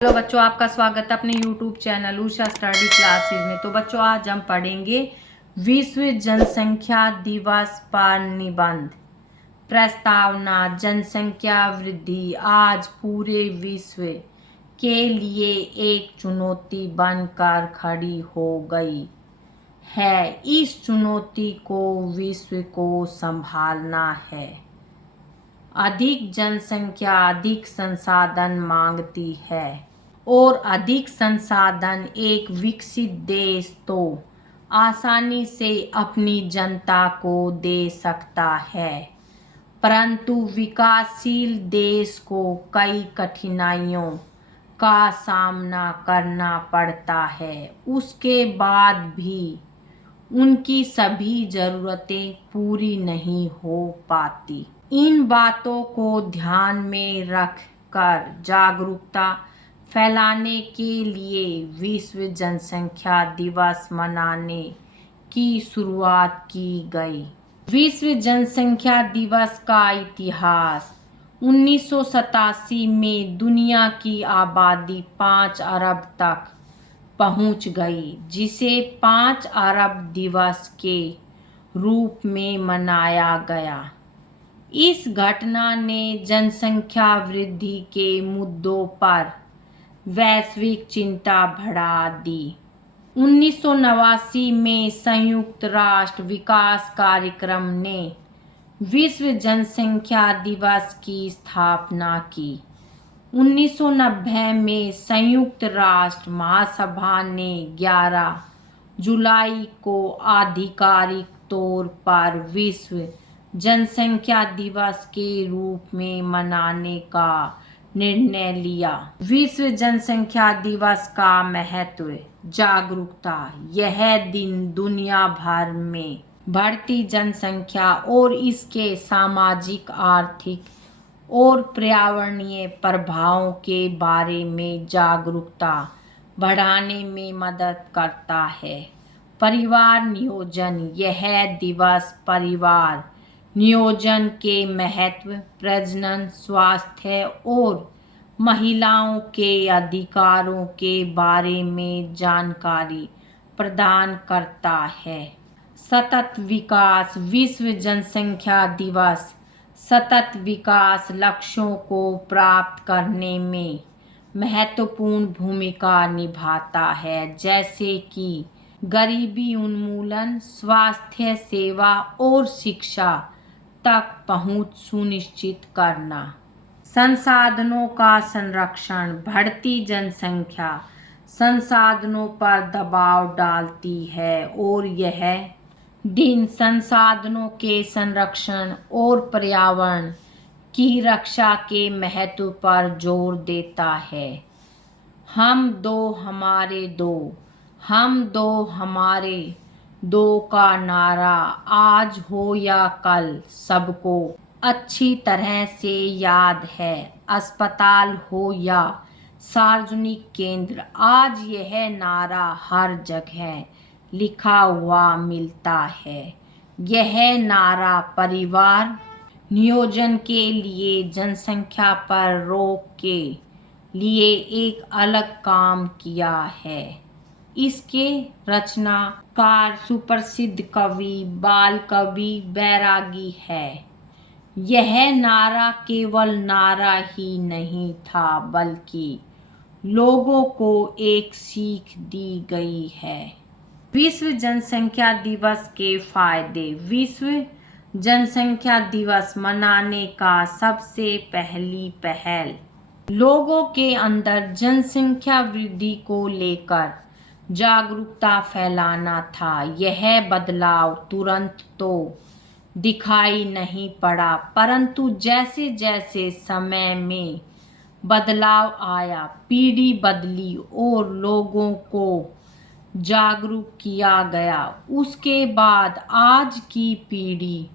Hello बच्चों, आपका स्वागत है अपने YouTube channel Usha study classes में। तो बच्चों, आज हम पढ़ेंगे विश्व जनसंख्या दिवस पर निबंध। प्रस्तावना: जनसंख्या वृद्धि आज पूरे विश्व के लिए एक चुनौती बनकर खड़ी हो गई है। इस चुनौती को विश्व को संभालना है। अधिक जनसंख्या अधिक संसाधन मांगती है और अधिक संसाधन एक विकसित देश तो आसानी से अपनी जनता को दे सकता है, परंतु विकासशील देश को कई कठिनाइयों का सामना करना पड़ता है। उसके बाद भी उनकी सभी ज़रूरतें पूरी नहीं हो पाती। इन बातों को ध्यान में रख कर जागरूकता फैलाने के लिए विश्व जनसंख्या दिवस मनाने की शुरुआत की गई। विश्व जनसंख्या दिवस का इतिहास: 1987 में दुनिया की आबादी 5 अरब तक पहुंच गई, जिसे 5 अरब दिवस के रूप में मनाया गया। इस घटना ने जनसंख्या वृद्धि के मुद्दों पर वैश्विक चिंता बढ़ा दी। 1989 में संयुक्त राष्ट्र विकास कार्यक्रम ने विश्व जनसंख्या दिवस की स्थापना की। 1990 में संयुक्त राष्ट्र महासभा ने 11 जुलाई को आधिकारिक तौर पर विश्व जनसंख्या दिवस के रूप में मनाने का निर्णय लिया। विश्व जनसंख्या दिवस का महत्व: जागरूकता: यह दिन दुनिया भर में बढ़ती जनसंख्या और इसके सामाजिक, आर्थिक और पर्यावरणीय प्रभावों के बारे में जागरूकता बढ़ाने में मदद करता है। परिवार नियोजन: यह दिवस परिवार नियोजन के महत्व, प्रजनन, स्वास्थ्य और महिलाओं के अधिकारों के बारे में जानकारी प्रदान करता है। सतत विकास: विश्व जनसंख्या दिवस सतत विकास लक्ष्यों को प्राप्त करने में महत्वपूर्ण भूमिका निभाता है, जैसे कि गरीबी उन्मूलन, स्वास्थ्य सेवा और शिक्षा तक पहुंच सुनिश्चित करना। संसाधनों का संरक्षण: बढ़ती जनसंख्या संसाधनों पर दबाव डालती है और यह दिन संसाधनों के संरक्षण और पर्यावरण की रक्षा के महत्व पर जोर देता है। हम दो हमारे दो, हम दो हमारे दो का नारा आज हो या कल सबको अच्छी तरह से याद है। अस्पताल हो या सार्वजनिक केंद्र, आज यह नारा हर जगह लिखा हुआ मिलता है। यह नारा परिवार नियोजन के लिए जनसंख्या पर रोक के लिए एक अलग काम किया है। इसके रचनाकार सुप्रसिद्ध कवि बाल कवि बैरागी है। यह नारा केवल नारा ही नहीं था, बल्कि लोगों को एक सीख दी गई है। विश्व जनसंख्या दिवस के फायदे: विश्व जनसंख्या दिवस मनाने का सबसे पहली पहल लोगों के अंदर जनसंख्या वृद्धि को लेकर जागरूकता फैलाना था। यह बदलाव तुरंत तो दिखाई नहीं पड़ा, परंतु जैसे जैसे समय में बदलाव आया, पीढ़ी बदली और लोगों को जागरूक किया गया, उसके बाद आज की पीढ़ी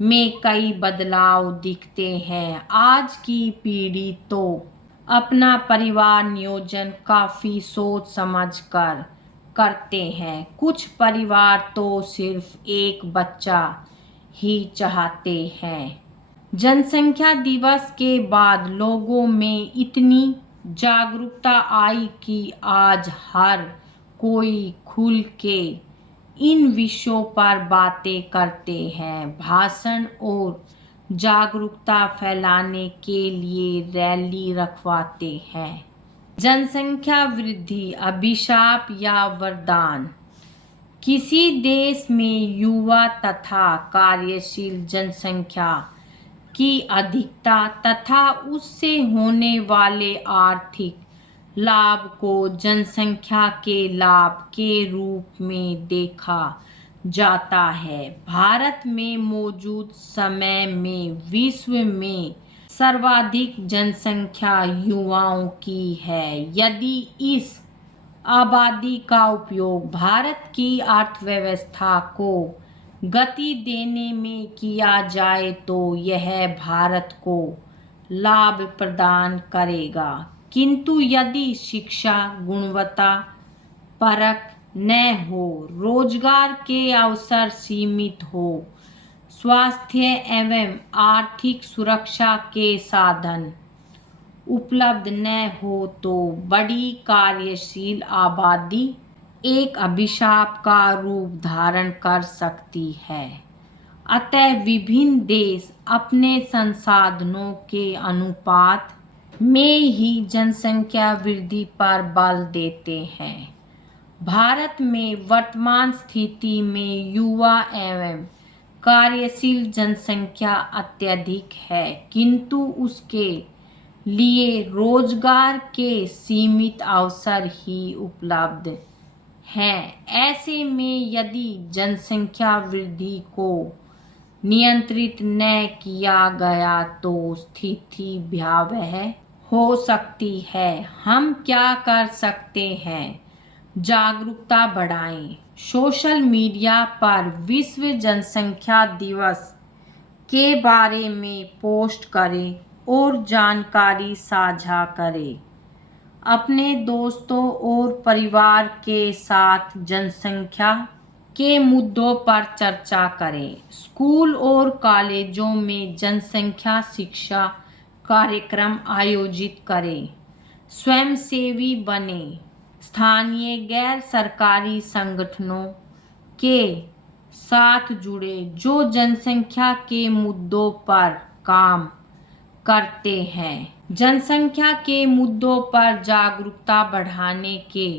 में कई बदलाव दिखते हैं। आज की पीढ़ी तो अपना परिवार नियोजन काफ़ी सोच समझ कर करते हैं। कुछ परिवार तो सिर्फ एक बच्चा ही चाहते हैं। जनसंख्या दिवस के बाद लोगों में इतनी जागरूकता आई कि आज हर कोई खुल के इन विषयों पर बातें करते हैं, भाषण और जागरूकता फैलाने के लिए रैली रखवाते हैं। जनसंख्या वृद्धि अभिशाप या वरदान? किसी देश में युवा तथा कार्यशील जनसंख्या की अधिकता तथा उससे होने वाले आर्थिक लाभ को जनसंख्या के लाभ के रूप में देखा जाता है। भारत में मौजूद समय में विश्व में सर्वाधिक जनसंख्या युवाओं की है। यदि इस आबादी का उपयोग भारत की अर्थव्यवस्था को गति देने में किया जाए तो यह भारत को लाभ प्रदान करेगा, किंतु यदि शिक्षा गुणवत्ता परक न हो, रोजगार के अवसर सीमित हो, स्वास्थ्य एवं आर्थिक सुरक्षा के साधन उपलब्ध न हो तो बड़ी कार्यशील आबादी एक अभिशाप का रूप धारण कर सकती है। अतः विभिन्न देश अपने संसाधनों के अनुपात में ही जनसंख्या वृद्धि पर बल देते हैं। भारत में वर्तमान स्थिति में युवा एवं कार्यशील जनसंख्या अत्यधिक है, किंतु उसके लिए रोजगार के सीमित अवसर ही उपलब्ध हैं। ऐसे में यदि जनसंख्या वृद्धि को नियंत्रित न किया गया तो स्थिति भयावह हो सकती है। हम क्या कर सकते हैं? जागरूकता बढ़ाएं। सोशल मीडिया पर विश्व जनसंख्या दिवस के बारे में पोस्ट करें और जानकारी साझा करें। अपने दोस्तों और परिवार के साथ जनसंख्या के मुद्दों पर चर्चा करें। स्कूल और कॉलेजों में जनसंख्या शिक्षा कार्यक्रम आयोजित करें। स्वयंसेवी बने। स्थानीय गैर सरकारी संगठनों के साथ जुड़े जो जनसंख्या के मुद्दों पर काम करते हैं। जनसंख्या के मुद्दों पर जागरूकता बढ़ाने के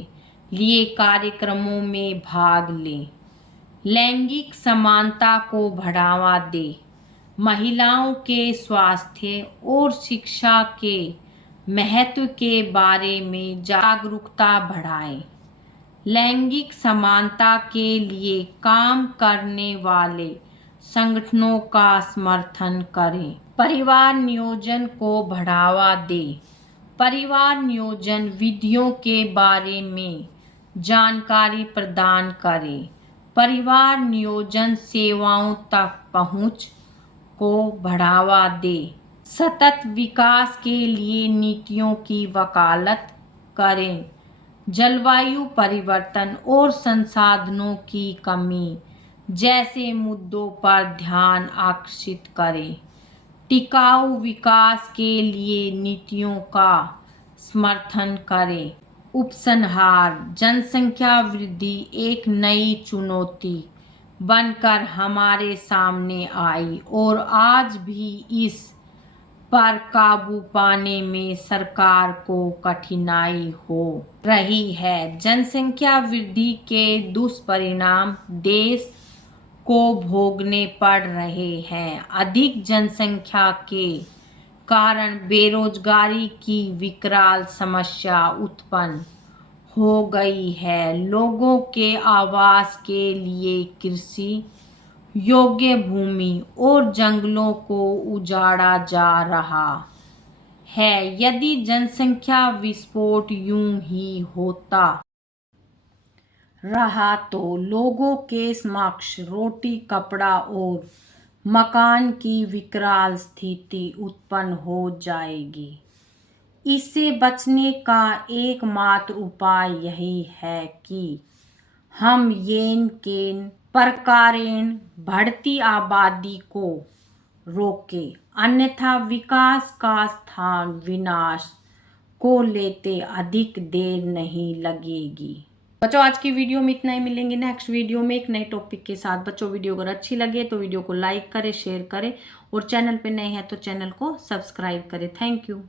लिए कार्यक्रमों में भाग लें। लैंगिक समानता को बढ़ावा दें। महिलाओं के स्वास्थ्य और शिक्षा के महत्व के बारे में जागरूकता बढ़ाएं। लैंगिक समानता के लिए काम करने वाले संगठनों का समर्थन करें। परिवार नियोजन को बढ़ावा दें। परिवार नियोजन विधियों के बारे में जानकारी प्रदान करें। परिवार नियोजन सेवाओं तक पहुंच को बढ़ावा दें। सतत विकास के लिए नीतियों की वकालत करें। जलवायु परिवर्तन और संसाधनों की कमी जैसे मुद्दों पर ध्यान आकर्षित करें। टिकाऊ विकास के लिए नीतियों का समर्थन करें। उपसंहार: जनसंख्या वृद्धि एक नई चुनौती बनकर हमारे सामने आई और आज भी इस पर काबू पाने में सरकार को कठिनाई हो रही है। जनसंख्या वृद्धि के दुष्परिणाम देश को भोगने पड़ रहे हैं। अधिक जनसंख्या के कारण बेरोजगारी की विकराल समस्या उत्पन्न हो गई है। लोगों के आवास के लिए कृषि योग्य भूमि और जंगलों को उजाड़ा जा रहा है। यदि जनसंख्या विस्फोट यूं ही होता रहा तो लोगों के समक्ष रोटी, कपड़ा और मकान की विकराल स्थिति उत्पन्न हो जाएगी। इससे बचने का एकमात्र उपाय यही है कि हम येन केन प्रकारेण बढ़ती आबादी को रोकें, अन्यथा विकास का स्थान विनाश को लेते अधिक देर नहीं लगेगी। बच्चों आज की वीडियो में इतना ही, मिलेंगे नेक्स्ट वीडियो में एक नए टॉपिक के साथ। बच्चों वीडियो अगर अच्छी लगे तो वीडियो को लाइक करें, शेयर करें और चैनल पे नए हैं तो चैनल को सब्सक्राइब करें। Thank you.